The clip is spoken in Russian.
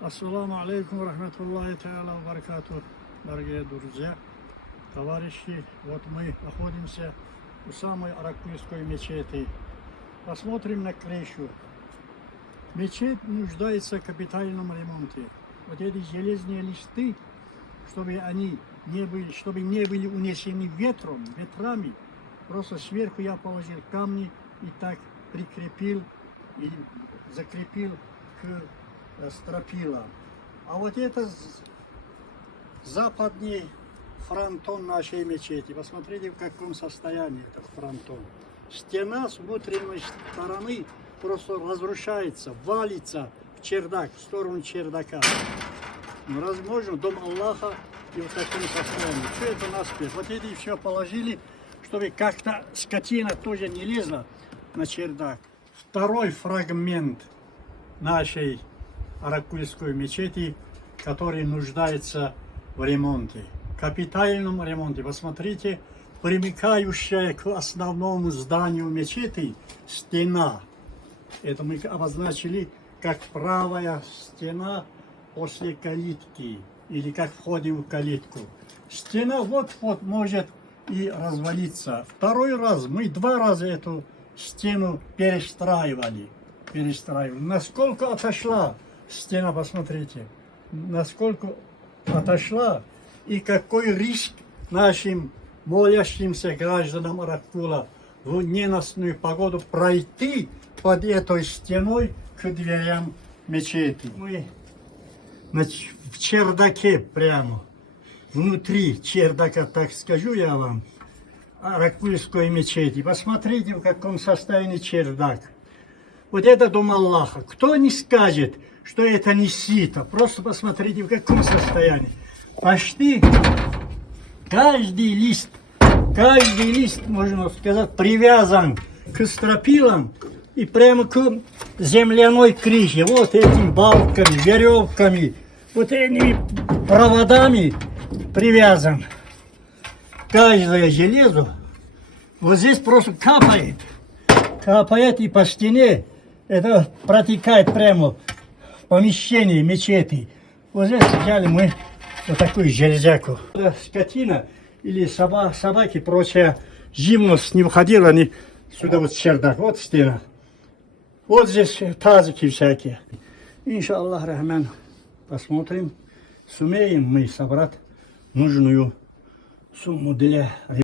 Ассаламу алейкум, рахматуллахи та'аля ва баракатух, дорогие друзья, товарищи. Вот мы находимся у самой Аракульской мечети. Посмотрим на крышу. Мечеть нуждается в капитальном ремонте. Вот эти железные листы, чтобы они не были унесены ветрами, просто сверху я положил камни и так прикрепил и закрепил к стропила. А вот это западный фронтон нашей мечети. Посмотрите, в каком состоянии этот фронтон. Стена с внутренней стороны просто разрушается, валится в чердак, в сторону чердака. Возможно, дом Аллаха и в таком состоянии. Все это наспех. Вот эти все положили, чтобы как-то скотина тоже не лезла на чердак. Второй фрагмент нашей Аракульской мечети, который нуждается в ремонте, капитальном ремонте. Посмотрите, примыкающая к основному зданию мечети стена. Это мы обозначили как правая стена после калитки, или как входим в калитку. Стена вот-вот может и развалиться. Второй раз, мы 2 раза эту стену перестраивали. Насколько отошла стена, посмотрите, насколько отошла и какой риск нашим молящимся гражданам Аракула в ненастную погоду пройти под этой стеной к дверям мечети. Мы в чердаке прямо, внутри чердака, так скажу я вам, Аракульской мечети. Посмотрите, в каком состоянии чердак. Вот это дом Аллаха. Кто не скажет, что это не сито? Просто посмотрите, в каком состоянии. Почти каждый лист, можно сказать, привязан к стропилам и прямо к земляной крыше. Вот этими балками, веревками, вот этими проводами привязан. Каждое железо вот здесь просто капает и по стене. Это протекает прямо в помещении мечети. Вот здесь взяли мы вот такую железяку. Скотина или собаки, прочая живность не выходила, они сюда вот чердак, вот стена. Вот здесь тазики всякие. Иншаллах рахман, посмотрим, сумеем мы собрать нужную сумму для